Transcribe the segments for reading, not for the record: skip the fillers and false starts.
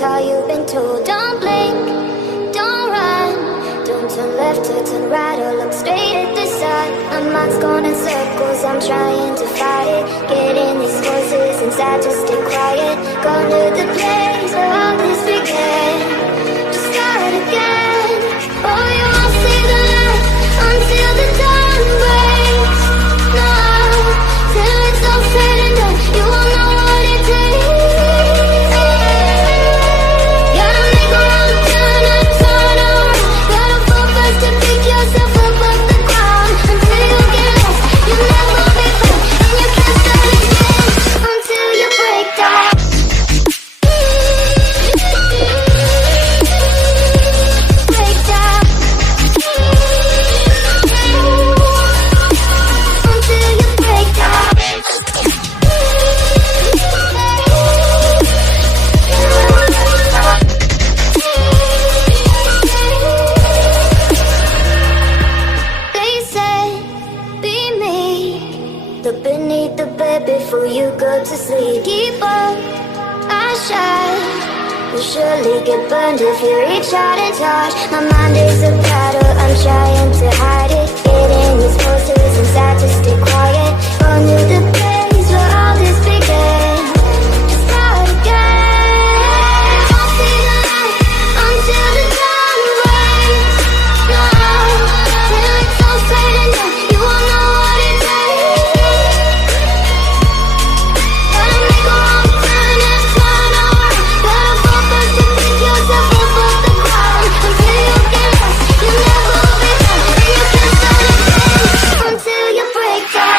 how you've been told. Don't blink, don't run, don't turn left or turn right or look straight at the sun. My mind's going in circles, I'm trying to fight it. Getting these voices inside to stay quiet. Gone to the place where all this began. Just start again. Oh, you won't see the light until the dawn breaks. No, till it's all said and done, you won't know what it takes. Gotta make a wrong turn and turn around. Gotta fall fast to pick yourself up off the ground. Until you get lost, you'll never be found. And you can't start again until you break down. Break down. Until you break down. They said, be me. Look beneath the bed before you go to sleep. Keep up, I shine. You'll surely get burned if you reach out and touch. My mind is a battle, I'm trying to hide it. Getting these voices inside to stay quiet. Run to the place where all this began. Just start again. Won't see the light until the dawn breaks. No, till it's all said and done, you won't know what it takes. Gotta make a wrong turn and turn around. Gotta fall fast to pick yourself up off the ground. Until you get lost, you'll never be found. And you can't start again until you break down.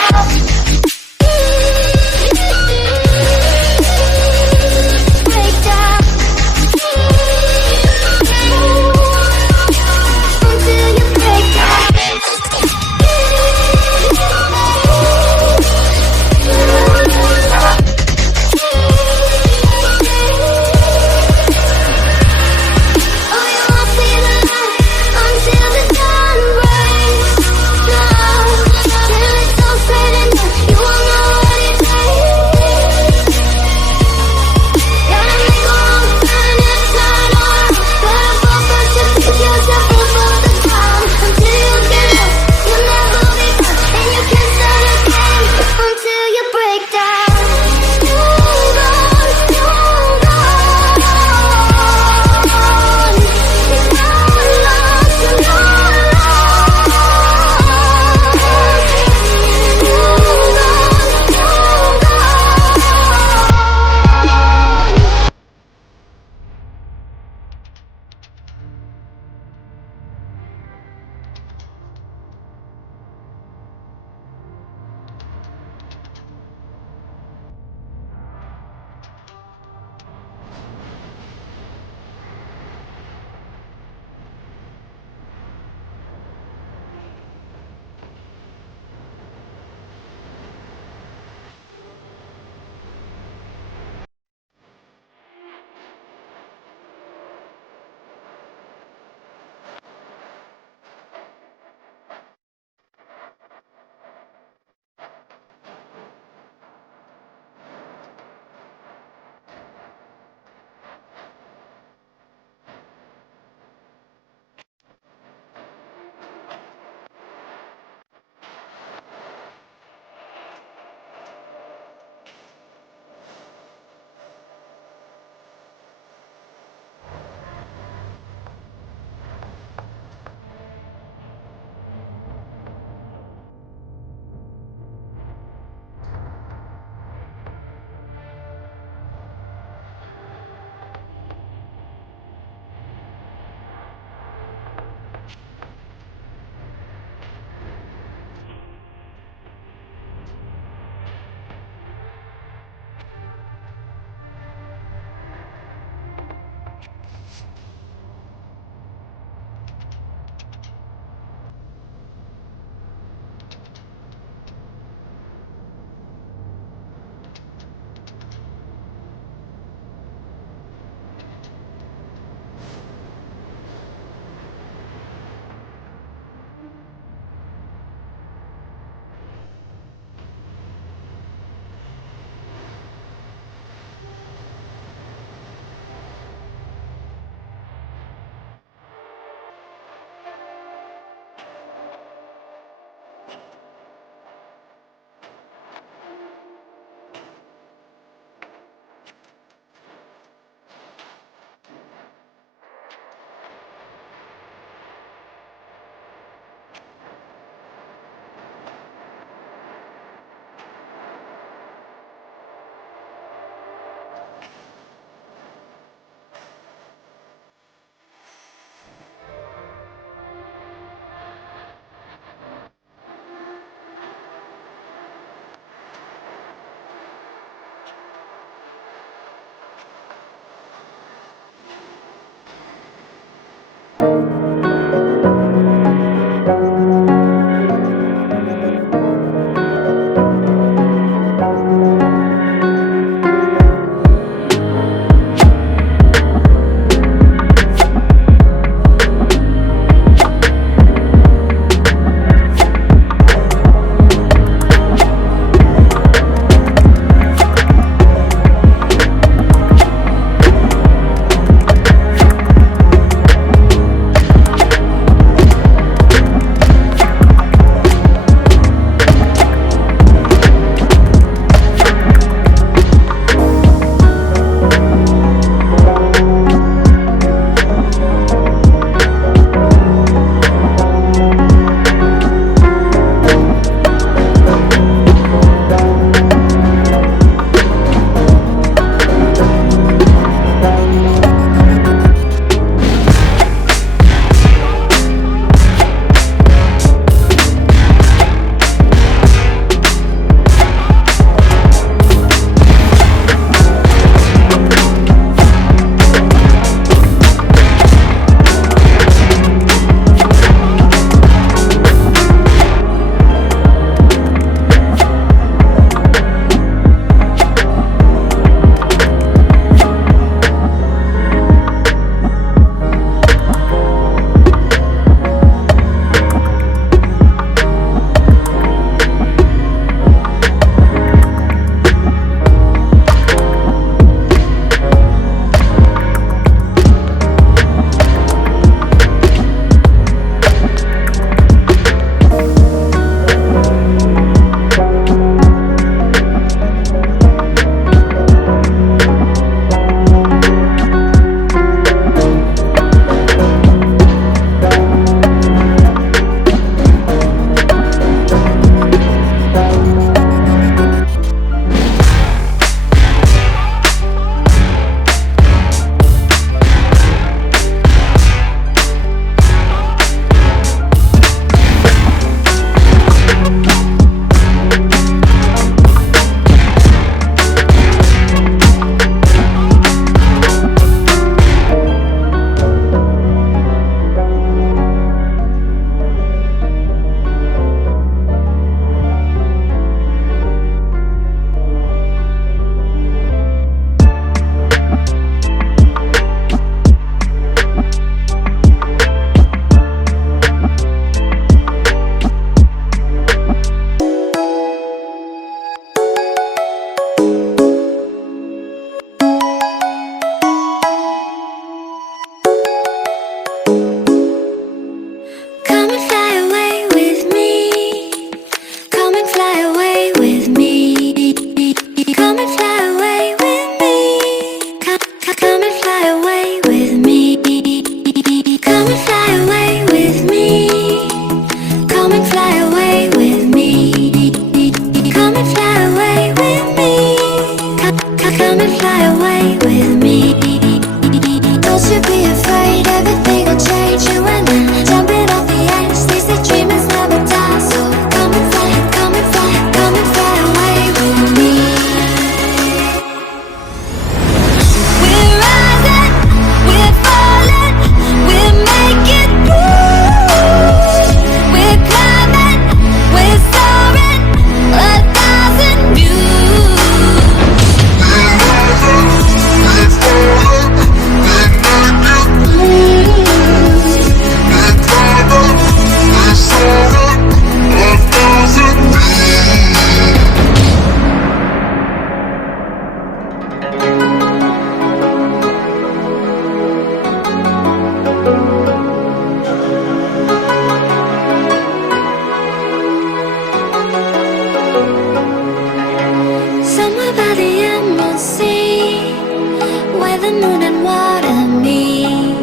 the moon and water meet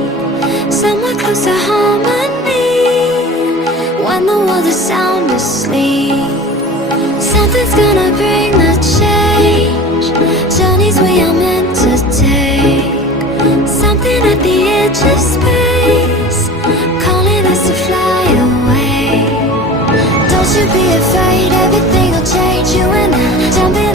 somewhere close to harmony. When the world is sound asleep, something's gonna bring the change. Journeys we are meant to take, something at the edge of space, calling us to fly away. Don't you be afraid, everything will change. You and I, jumping